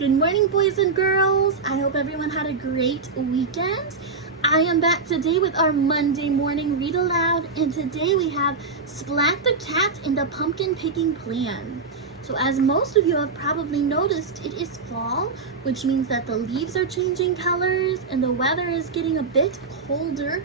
Good morning, boys and girls. I hope everyone had a great weekend. I am back today with our Monday morning read aloud, and today we have Splat the Cat in the Pumpkin Picking Plan. So as most of you have probably noticed, it is fall, which means that the leaves are changing colors and the weather is getting a bit colder.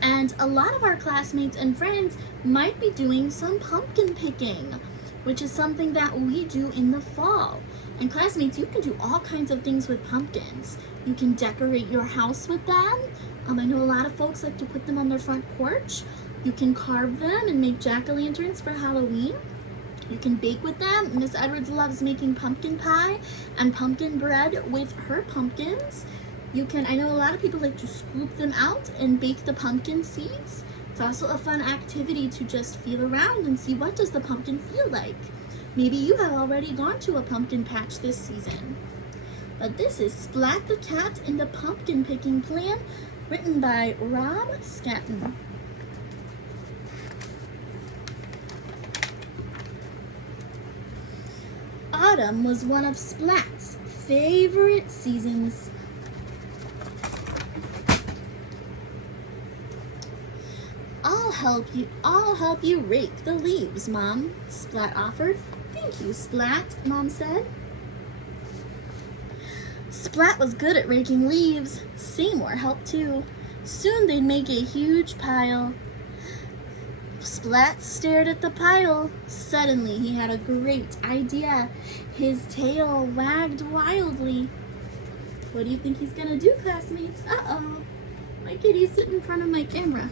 And a lot of our classmates and friends might be doing some pumpkin picking, which is something that we do in the fall. And classmates, you can do all kinds of things with pumpkins. You can decorate your house with them. I know a lot of folks like to put them on their front porch. You can carve them and make jack-o'-lanterns for Halloween. You can bake with them. Miss Edwards loves making pumpkin pie and pumpkin bread with her pumpkins. I know a lot of people like to scoop them out and bake the pumpkin seeds. It's also a fun activity to just feel around and see what does the pumpkin feel like. Maybe you have already gone to a pumpkin patch this season. But this is Splat the Cat in the Pumpkin Picking Plan, written by Rob Scatton. Autumn was one of Splat's favorite seasons. I'll help you rake the leaves, Mom, Splat offered. Thank you, Splat, Mom said. Splat was good at raking leaves. Seymour helped too. Soon they'd make a huge pile. Splat stared at the pile. Suddenly he had a great idea. His tail wagged wildly. What do you think he's gonna do, classmates? Uh-oh, my kitty's sitting in front of my camera.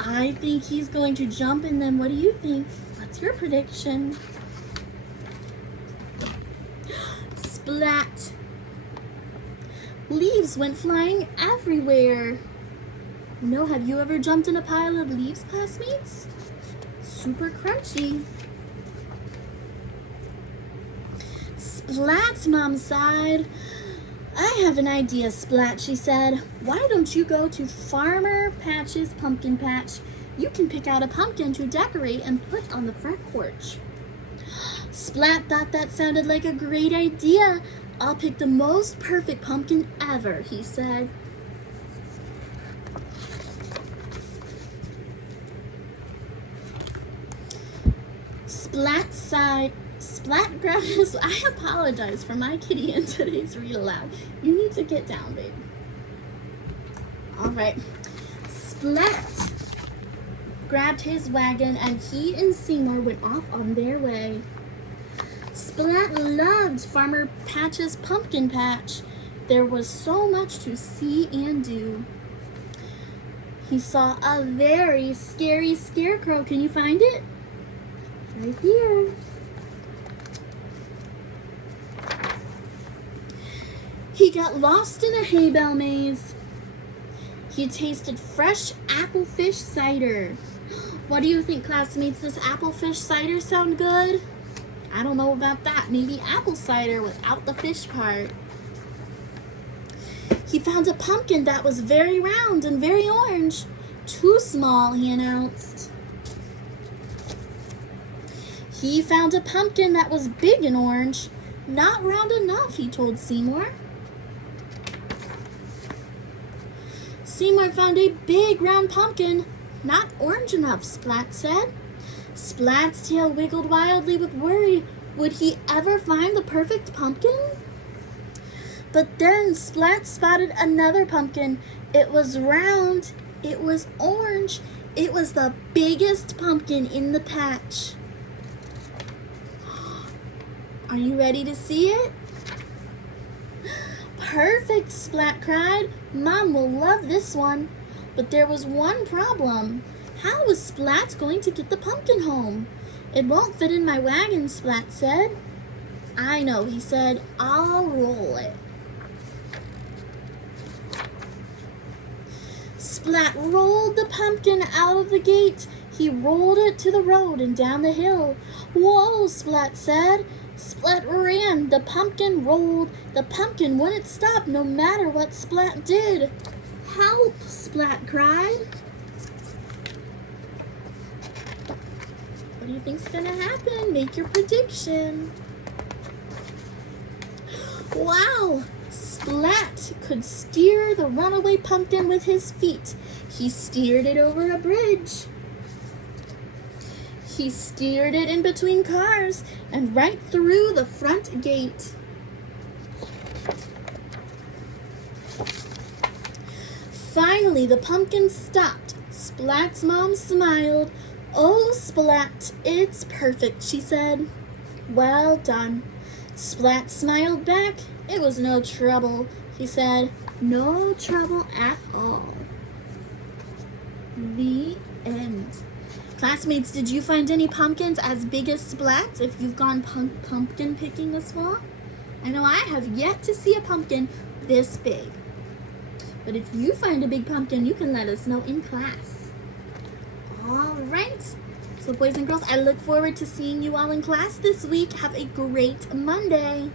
I think he's going to jump in them. What do you think? What's your prediction? Splat! Leaves went flying everywhere. Have you ever jumped in a pile of leaves, classmates? Super crunchy. Splat's mom sighed. I have an idea, Splat, she said. Why don't you go to Farmer Patch's pumpkin patch? You can pick out a pumpkin to decorate and put on the front porch. Splat thought that sounded like a great idea. I'll pick the most perfect pumpkin ever, he said. Splat sighed. Splat grabbed his... I apologize for my kitty in today's read aloud. You need to get down, babe. All right. Splat grabbed his wagon and he and Seymour went off on their way. Splat loved Farmer Patch's pumpkin patch. There was so much to see and do. He saw a very scary scarecrow. Can you find it? Right here. He got lost in a hay bale maze. He tasted fresh apple fish cider. What do you think, classmates? Does apple fish cider sound good? I don't know about that. Maybe apple cider without the fish part. He found a pumpkin that was very round and very orange. Too small, he announced. He found a pumpkin that was big and orange. Not round enough, he told Seymour. Seymour found a big round pumpkin. Not orange enough, Splat said. Splat's tail wiggled wildly with worry. Would he ever find the perfect pumpkin? But then Splat spotted another pumpkin. It was round. It was orange. It was the biggest pumpkin in the patch. Are you ready to see it? Perfect, Splat cried. Mom will love this one. But there was one problem. How was Splat going to get the pumpkin home? It won't fit in my wagon, Splat said. I know, he said. I'll roll it. Splat rolled the pumpkin out of the gate. He rolled it to the road and down the hill. Whoa, Splat said. Splat ran. The pumpkin rolled. The pumpkin wouldn't stop no matter what Splat did. Help, Splat cried. What do you think's gonna happen? Make your prediction. Wow! Splat could steer the runaway pumpkin with his feet. He steered it over a bridge. He steered it in between cars and right through the front gate. Finally, the pumpkin stopped. Splat's mom smiled. "Oh, Splat, it's perfect," she said. "Well done." Splat smiled back. "It was no trouble," he said. "No trouble at all." The end. Classmates, did you find any pumpkins as big as Splat if you've gone pumpkin picking this fall? I know I have yet to see a pumpkin this big. But if you find a big pumpkin, you can let us know in class. All right. So boys and girls, I look forward to seeing you all in class this week. Have a great Monday.